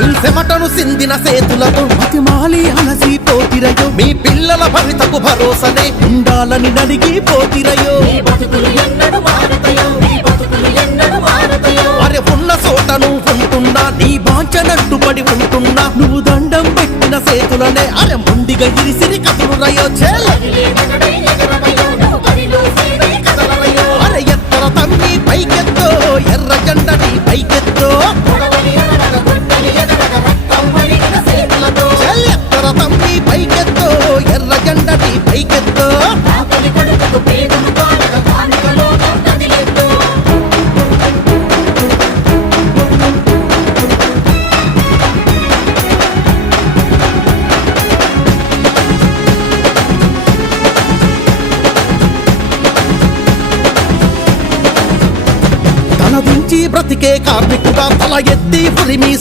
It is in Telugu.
మీ చెమటను సిందిన సేతులతో మతిమాలి అలసిపోతిరయో మీ పిల్లల భవితకు భరోసనే ఉండాలని నడిగిపోతిరయో అరే ఉన్న చోటను ఉంటున్నా నీ బాంచనట్టు పడి ఉంటున్నా నువ్వు దండం పెట్టిన సేతులనే అరే ముండిగా ఇరిసిరి కథలు రయో అరే ఎత్తర తమ్మి పైకెత్తో ఎర్ర జెండని పైకెత్తో ఎత్తర తమ్మి పైకెత్తో ఎర్ర జెండని పైకెత్తో తలదించి బ్రతికే కార్మికుడా తల ఎత్తి పురిమి